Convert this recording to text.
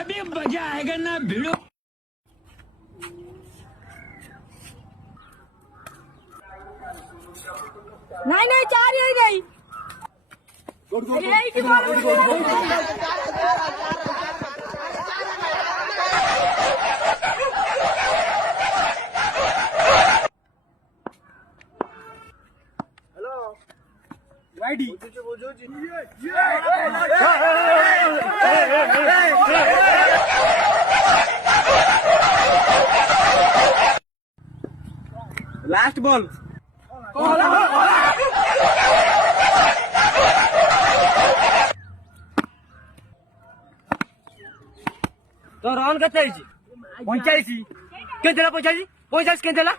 अभी मजा आएगा ना भिड़ो। नहीं नहीं, 4 यही गई। यही की लास्ट बॉल तो रन केते 85 के देला 50 के देला